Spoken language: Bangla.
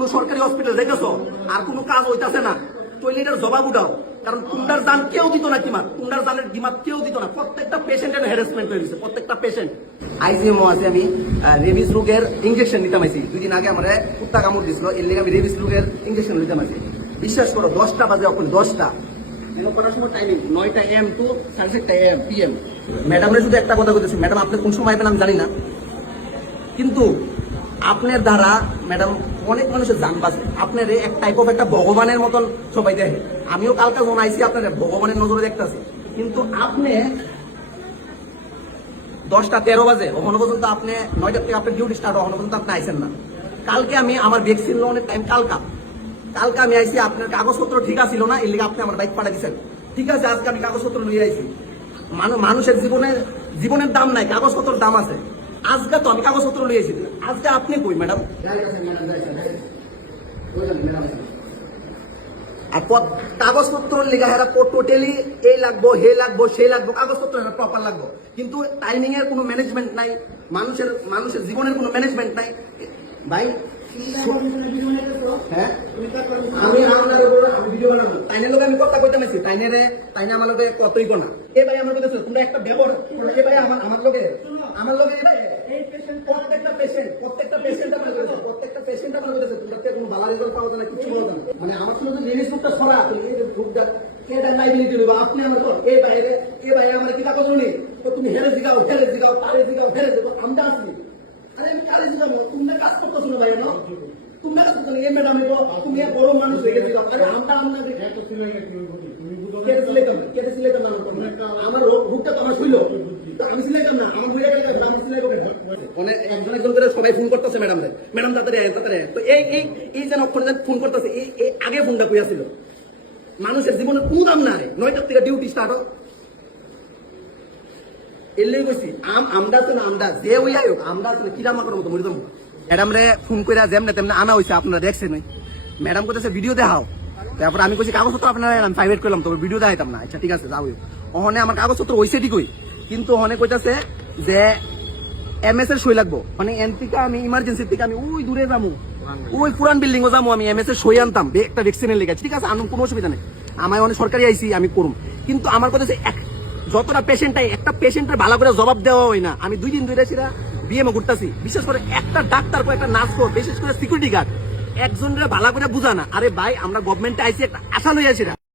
কোনো সরকারি হসপিটাল যাইতেছ আর কোনো কাজ হইতাছে না, টয়লেটের জবাব উঠাও। কারণ কুন্ডার দান কেউ দিত না, কিমাত কুন্ডার দানের ডিমাত কেউ দিত না। প্রত্যেকটা পেশেন্টের হ্যারাসমেন্ট হয়ে গেছে, প্রত্যেকটা পেশেন্ট। আইসিএমও আছে, আমি রেবিস রোগের ইঞ্জেকশন নিতাম আইছি। 2 দিন আগে আমার কুত্তা কামড় দিছিল, এর লেগে আমি রেবিস রোগের ইঞ্জেকশন নিতাম আইছি। বিশ্বাস করো 10টা বাজে, এখন 10টা করার সময় টাইমিং 9টা AM টু 7:30 AM PM। ম্যাডামরা শুধু একটা কথা বলতেছি, ম্যাডাম আপনি কোন সময় পেন আমি জানি না, কিন্তু আপনার দ্বারা ম্যাডাম অনেক মানুষের জান বাঁচে। আপনার এক টাইপ অফ একটা ভগবানের মতন সবাই দেখে। আমিও কালকে যখন আইসি আপনার ভগবানের নজরে দেখতেছি, কিন্তু আপনি 10টা 13 বাজে ওখানে পর্যন্ত আপনি 9টা থেকে আপনার ডিউটি স্টার্ট, ওখানে পর্যন্ত আপনি আইসেন না। কালকে আমি আমার ভ্যাকসিন লোনের টাইম কালকে আমি আইসি, আপনার কাগজপত্র ঠিক আছিল না, এর লিগে আপনি আমার বাইক পাঠা দিচ্ছেন। ঠিক আছে, আজকে আমি কাগজপত্র নিয়ে আইসি। মানুষের জীবনের দাম নাই, কাগজপত্রের দাম আছে। আজকে তো আমি কাগজপত্র নিয়েছি, আজকে আপনি কই ম্যাডাম? আর কাগজপত্র লেখা হেরা টোটালি এই লাগবো, হে লাগবো, সে লাগবো, কাগজপত্র প্রপার লাগবো, কিন্তু টাইমিং এর কোনো ম্যানেজমেন্ট নাই, মানুষের জীবনের কোনো ম্যানেজমেন্ট নাই ভাই। হ্যাঁ, আমি ভিডিও বানাবো, তাইনের লোক আমি কথা কইতে পারছি, তাইনে আমার লোকে কতই কোনা। এ ভাই আমার কথা তোমরা একটা ব্যবহার, এ ভাই আমার লোকে প্রত্যেকটা পেশেন্ট আমার করেছে, তোমরা কোনো ভালো রেজাল্ট পাওয়া যায় না, কিছু পাওয়া যায় না। মানে আমার শুধু রিলিজ বুকটা ছড়া, এই যে বুকটা কেডা লাইবিলিটি নিবা আপনি আমার কর। এই বাইরে আমার কি কাগজ নেই, তো তুমি হেরে জিগাও, তারে জিগাও, হেরে জিগাও, আমরা আসি। আরে আমি কালে জিগাবো, তোমরা কাজ করতেছো না ভাই, না তোমরা কাজ করছো না। এই ম্যাডাম তুমি বড় মানুষ রেখে জিগাও। আরে আমরা কেটে সিলাইতাম না, আমার বুকটা তো আমার শুইল, আমি সিলাইতাম না, আমার বুঝে গেল আমি সিলাই করে। অনেক একজন করে সবাই ফোন করতেছে ম্যাডাম তাড়াতাড়ি তো এই যেন অক্ষর ফোন করতেছে, এই আগে ফোনটা কইয়া ছিল। মানুষের জীবনের কোনো দাম নাই, 9টার থেকে ডিউটি স্টার্ট হোক, এলেই কইছি আমরা আছে না, আমরা যে ওই আয়োগ আমরা আছে না, কিরামা করার মতো মরি যাবো। ম্যাডাম রে ফোন করে যেমনে তেমনি আনা হয়েছে, আপনারা দেখছেন। ম্যাডাম কইতেছে ভিডিও দেখাও, তারপরে আমি কইছি কাগজপত্র আপনারা প্রাইভেট করলাম, তবে ভিডিও দেখাইতাম না। আচ্ছা ঠিক আছে যাও। ওখানে আমার কাগজপত্র হইছে ঠিকই, কিন্তু ওখানে কইতাছে যে MS এর সই লাগবো। মানে এন থেকে আমি ইমার্জেন্সি থেকে আমি ওই দূরে যাবো, ওই পুরান বিল্ডিং ও যাবো, আমি MS এর সই আনতাম একটা ভ্যাকসিনের লেগে। ঠিক আছে, আনুন, কোনো অসুবিধা নেই, আমার অনেক সরকারি আইসি আমি করুম। কিন্তু আমার কথা যতটা পেশেন্টটাই, একটা পেশেন্টের ভালো করে জবাব দেওয়া হয় না। আমি 2 দিন ধরে সেটা BMO ঘুরতেছি, বিশেষ করে একটা ডাক্তার একটা নার্স, বিশেষ করে সিকিউরিটি গার্ড একজনের ভালো করে বুঝা না। আরে ভাই আমরা গভর্নমেন্টে আইসি একটা আশা লইয়াছি।